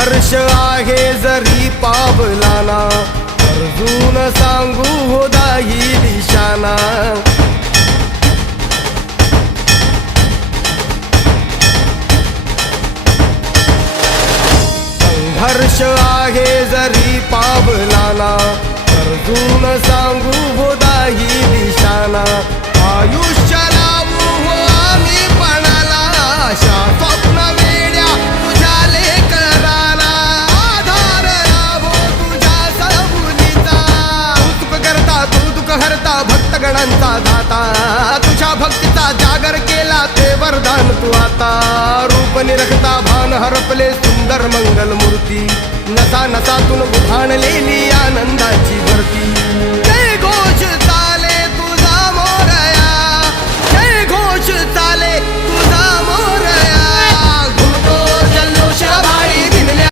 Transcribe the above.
संघर्ष आहे जरी पावलाना, अर्जुन सांगू हो दाही दिशाना. संघर्ष आहे जरी पावलाना, अर्जुन सांगू हो दाही दिशाना. आयुष्य लावू हो आम्ही पणाला, आशा स्वप्न वेड्या तुझ्या लेकराला. आधार लाभो तुझ्या सबुलीचा, कौतुक करता तू दुःख हरता भक्तगणांचा दाता. तुझ्या भक्तीचा जागर केला ते वरदान तू आता. रूप निरखता भान हरपले सुंदर मंगल मूर्ती, नसा नसातून उभाणलेली आनंदाची भरती. जय घोषता